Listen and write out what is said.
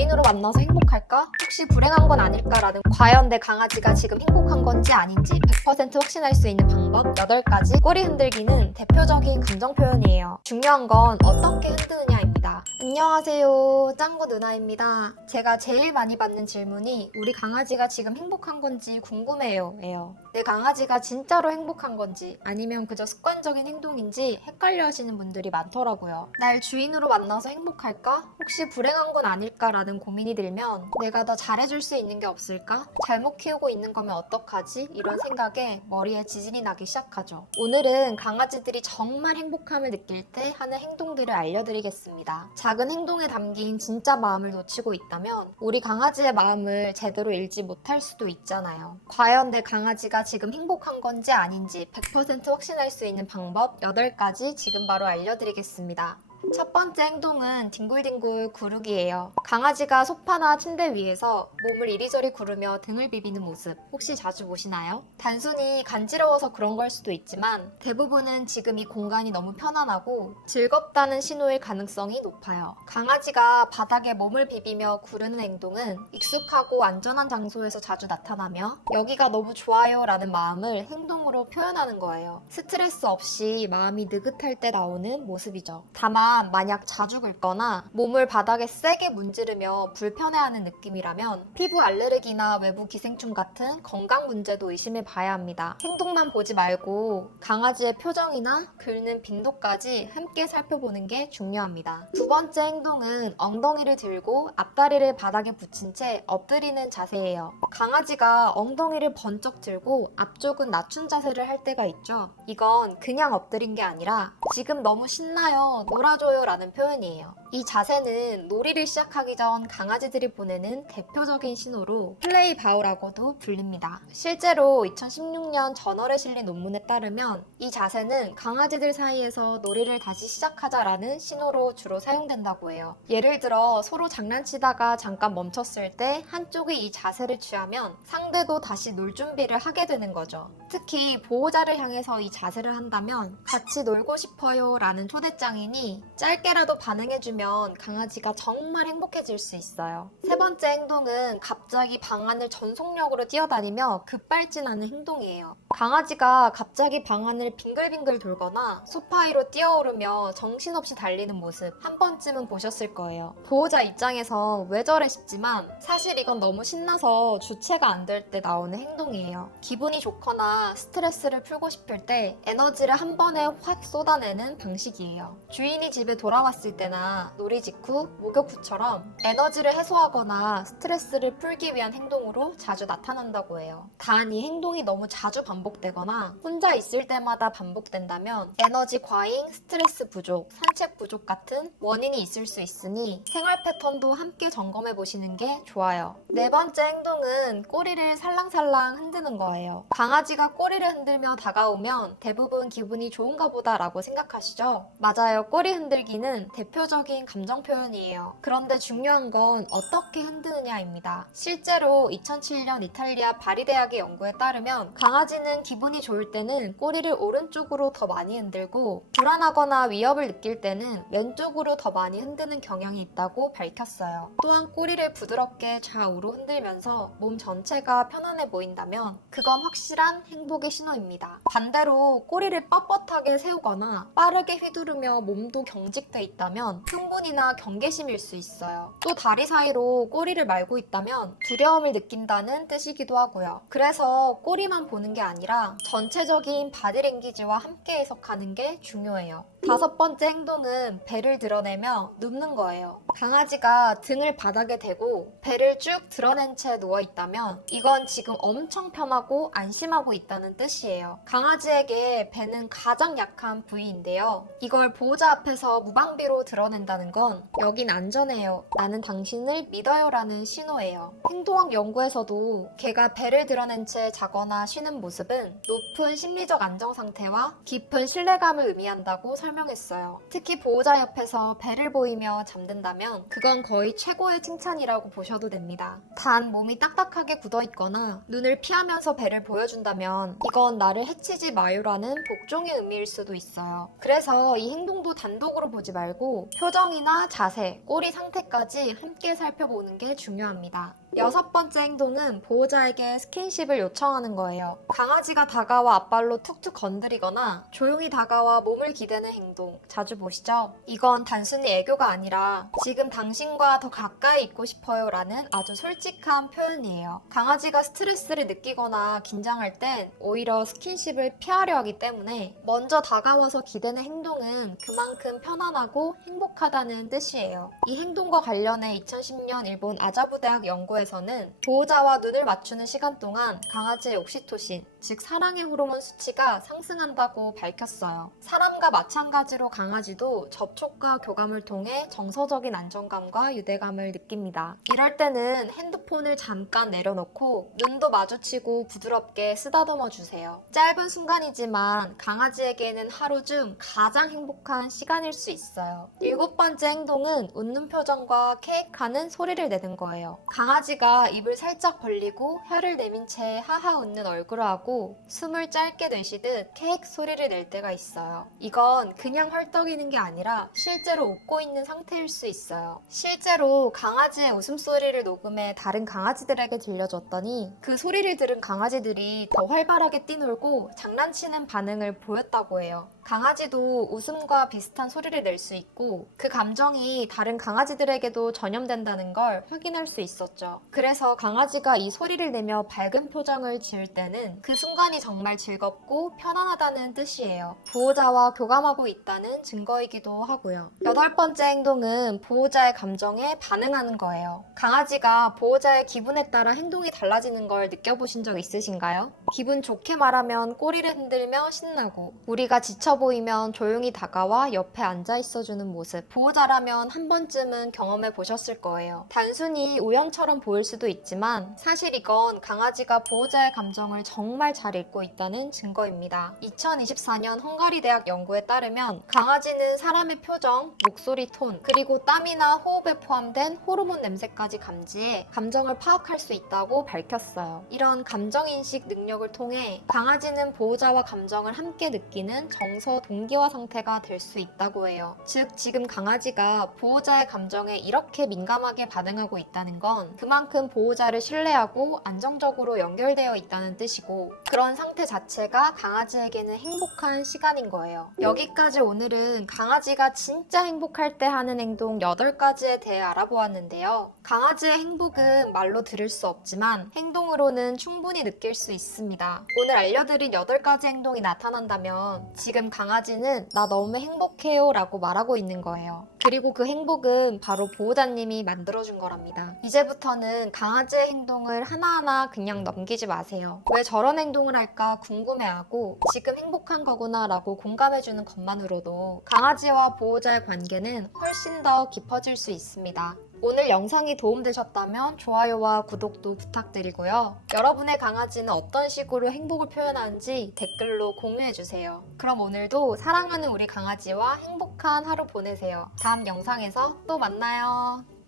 주인으로 만나서 행복할까? 혹시 불행한 건 아닐까라는 과연 내 강아지가 지금 행복한 건지 아닌지 100% 확신할 수 있는 방법 8가지 꼬리 흔들기는 대표적인 감정 표현이에요. 중요한 건 어떻게 흔드느냐입니다. 안녕하세요. 짱구 누나입니다. 제가 제일 많이 받는 질문이 우리 강아지가 지금 행복한 건지 궁금해요. 예요. 내 강아지가 진짜로 행복한 건지 아니면 그저 습관적인 행동인지 헷갈려 하시는 분들이 많더라고요. 날 주인으로 만나서 행복할까? 혹시 불행한 건 아닐까라는 고민이 들면 내가 더 잘해줄 수 있는 게 없을까? 잘못 키우고 있는 거면 어떡하지? 이런 생각에 머리에 지진이 나기 시작하죠. 오늘은 강아지들이 정말 행복함을 느낄 때 하는 행동들을 알려드리겠습니다. 작은 행동에 담긴 진짜 마음을 놓치고 있다면 우리 강아지의 마음을 제대로 읽지 못할 수도 있잖아요. 과연 내 강아지가 지금 행복한 건지 아닌지 100% 확신할 수 있는 방법 8가지 지금 바로 알려드리겠습니다. 첫 번째 행동은 뒹굴뒹굴 구르기예요. 강아지가 소파나 침대 위에서 몸을 이리저리 구르며 등을 비비는 모습 혹시 자주 보시나요? 단순히 간지러워서 그런 걸 수도 있지만 대부분은 지금 이 공간이 너무 편안하고 즐겁다는 신호일 가능성이 높아요. 강아지가 바닥에 몸을 비비며 구르는 행동은 익숙하고 안전한 장소에서 자주 나타나며 여기가 너무 좋아요 라는 마음을 행동으로 표현하는 거예요. 스트레스 없이 마음이 느긋할 때 나오는 모습이죠. 다만 만약 자주 긁거나 몸을 바닥에 세게 문지르며 불편해하는 느낌이라면 피부 알레르기나 외부 기생충 같은 건강 문제도 의심해 봐야 합니다. 행동만 보지 말고 강아지의 표정이나 긁는 빈도까지 함께 살펴보는 게 중요합니다. 두 번째 행동은 엉덩이를 들고 앞다리를 바닥에 붙인 채 엎드리는 자세예요. 강아지가 엉덩이를 번쩍 들고 앞쪽은 낮춘 자세를 할 때가 있죠. 이건 그냥 엎드린 게 아니라 지금 너무 신나요, 놀아 줘요 라는 표현이에요. 이 자세는 놀이를 시작하기 전 강아지들이 보내는 대표적인 신호로 플레이 바우라고도 불립니다. 실제로 2016년 저널에 실린 논문에 따르면 이 자세는 강아지들 사이에서 놀이를 다시 시작하자라는 신호로 주로 사용된다고 해요. 예를 들어 서로 장난치다가 잠깐 멈췄을 때 한쪽이 이 자세를 취하면 상대도 다시 놀 준비를 하게 되는 거죠. 특히 보호자를 향해서 이 자세를 한다면 같이 놀고 싶어요 라는 초대장이니 짧게라도 반응해주면 강아지가 정말 행복해질 수 있어요. 세 번째 행동은 갑자기 방 안을 전속력으로 뛰어다니며 급발진하는 행동이에요. 강아지가 갑자기 방 안을 빙글빙글 돌거나 소파 위로 뛰어오르며 정신없이 달리는 모습 한 번쯤은 보셨을 거예요. 보호자 입장에서 왜 저래 싶지만 사실 이건 너무 신나서 주체가 안 될 때 나오는 행동이에요. 기분이 좋거나 스트레스를 풀고 싶을 때 에너지를 한 번에 확 쏟아내는 방식이에요. 주인이 집에 돌아왔을 때나 놀이 직후, 목욕 후처럼 에너지를 해소하거나 스트레스를 풀기 위한 행동으로 자주 나타난다고 해요. 단 이 행동이 너무 자주 반복되거나 혼자 있을 때마다 반복된다면 에너지 과잉, 스트레스 부족, 산책 부족 같은 원인이 있을 수 있으니 생활 패턴도 함께 점검해 보시는 게 좋아요. 네 번째 행동은 꼬리를 살랑살랑 흔드는 거예요. 강아지가 꼬리를 흔들며 다가오면 대부분 기분이 좋은가 보다라고 생각하시죠? 맞아요. 꼬리 흔들 기는 대표적인 감정 표현이에요. 그런데 중요한 건 어떻게 흔드느냐입니다. 실제로 2007년 이탈리아 바리 대학의 연구에 따르면 강아지는 기분이 좋을 때는 꼬리를 오른쪽으로 더 많이 흔들고 불안하거나 위협을 느낄 때는 왼쪽으로 더 많이 흔드는 경향이 있다고 밝혔어요. 또한 꼬리를 부드럽게 좌우로 흔들면서 몸 전체가 편안해 보인다면 그건 확실한 행복의 신호입니다. 반대로 꼬리를 뻣뻣하게 세우거나 빠르게 휘두르며 몸도 경직돼 있다면 흥분이나 경계심일 수 있어요. 또 다리 사이로 꼬리를 말고 있다면 두려움을 느낀다는 뜻이기도 하고요. 그래서 꼬리만 보는 게 아니라 전체적인 바디랭귀지와 함께 해석하는 게 중요해요. 다섯 번째 행동은 배를 드러내며 눕는 거예요. 강아지가 등을 바닥에 대고 배를 쭉 드러낸 채 누워 있다면 이건 지금 엄청 편하고 안심하고 있다는 뜻이에요. 강아지에게 배는 가장 약한 부위인데요. 이걸 보호자 앞에서 무방비로 드러낸다는 건 여긴 안전해요. 나는 당신을 믿어요 라는 신호예요. 행동학 연구에서도 개가 배를 드러낸 채 자거나 쉬는 모습은 높은 심리적 안정 상태와 깊은 신뢰감을 의미한다고 설명했어요. 특히 보호자 옆에서 배를 보이며 잠든다면 있다면 그건 거의 최고의 칭찬이라고 보셔도 됩니다. 단 몸이 딱딱하게 굳어 있거나 눈을 피하면서 배를 보여준다면 이건 나를 해치지 마요라는 복종의 의미일 수도 있어요. 그래서 이 행동도 단독으로 보지 말고 표정이나 자세, 꼬리 상태까지 함께 살펴보는 게 중요합니다. 여섯 번째 행동은 보호자에게 스킨십을 요청하는 거예요. 강아지가 다가와 앞발로 툭툭 건드리거나 조용히 다가와 몸을 기대는 행동 자주 보시죠? 이건 단순히 애교가 아니라 지금 당신과 더 가까이 있고 싶어요 라는 아주 솔직한 표현이에요. 강아지가 스트레스를 느끼거나 긴장할 땐 오히려 스킨십을 피하려 하기 때문에 먼저 다가와서 기대는 행동은 그만큼 편안하고 행복하다는 뜻이에요. 이 행동과 관련해 2010년 일본 아자부대학 연구에 서는 보호자와 눈을 맞추는 시간 동안 강아지의 옥시토신, 즉 사랑의 호르몬 수치가 상승한다고 밝혔어요. 사람과 마찬가지로 강아지도 접촉과 교감을 통해 정서적인 안정감과 유대감을 느낍니다. 이럴 때는 핸드폰을 잠깐 내려놓고 눈도 마주치고 부드럽게 쓰다듬어 주세요. 짧은 순간이지만 강아지에게는 하루 중 가장 행복한 시간일 수 있어요. 일곱 번째 행동은 웃는 표정과 케이크하는 소리를 내는 거예요. 강아지가 입을 살짝 벌리고 혀를 내민 채 하하 웃는 얼굴을 하고 숨을 짧게 내쉬듯 케이크 소리를 낼 때가 있어요. 이건 그냥 헐떡이는 게 아니라 실제로 웃고 있는 상태일 수 있어요. 실제로 강아지의 웃음소리를 녹음해 다른 강아지들에게 들려줬더니 그 소리를 들은 강아지들이 더 활발하게 뛰놀고 장난치는 반응을 보였다고 해요. 강아지도 웃음과 비슷한 소리를 낼 수 있고 그 감정이 다른 강아지들에게도 전염된다는 걸 확인할 수 있었죠. 그래서 강아지가 이 소리를 내며 밝은 표정을 지을 때는 그 순간이 정말 즐겁고 편안하다는 뜻이에요. 보호자와 교감하고 있다는 증거이기도 하고요. 여덟 번째 행동은 보호자의 감정에 반응하는 거예요. 강아지가 보호자의 기분에 따라 행동이 달라지는 걸 느껴보신 적 있으신가요? 기분 좋게 말하면 꼬리를 흔들며 신나고 우리가 지쳐 보이면 조용히 다가와 옆에 앉아 있어주는 모습 보호자라면 한 번쯤은 경험해 보셨을 거예요. 단순히 우연처럼 보일 수도 있지만 사실 이건 강아지가 보호자의 감정을 정말 잘 읽고 있다는 증거입니다. 2024년 헝가리 대학 연구에 따르면 강아지는 사람의 표정, 목소리 톤, 그리고 땀이나 호흡에 포함된 호르몬 냄새까지 감지해 감정을 파악할 수 있다고 밝혔어요. 이런 감정인식 능력을 통해 강아지는 보호자와 감정을 함께 느끼는 정서 동기화 상태가 될 수 있다고 해요. 즉, 지금 강아지가 보호자의 감정에 이렇게 민감하게 반응하고 있다는 건 그만큼 보호자를 신뢰하고 안정적으로 연결되어 있다는 뜻이고 그런 상태 자체가 강아지에게는 행복한 시간인 거예요. 여기까지 오늘은 강아지가 진짜 행복할 때 하는 행동 8가지에 대해 알아보았는데요. 강아지의 행복은 말로 들을 수 없지만 행동으로는 충분히 느낄 수 있습니다. 오늘 알려드린 8가지 행동이 나타난다면 강아지는 나 너무 행복해요 라고 말하고 있는 거예요. 그리고 그 행복은 바로 보호자님이 만들어준 거랍니다. 이제부터는 강아지의 행동을 하나하나 그냥 넘기지 마세요. 왜 저런 행동을 할까 궁금해하고 지금 행복한 거구나 라고 공감해주는 것만으로도 강아지와 보호자의 관계는 훨씬 더 깊어질 수 있습니다. 오늘 영상이 도움되셨다면 좋아요와 구독도 부탁드리고요. 여러분의 강아지는 어떤 식으로 행복을 표현하는지 댓글로 공유해주세요. 그럼 오늘도 사랑하는 우리 강아지와 행복한 하루 보내세요. 다음 영상에서 또 만나요.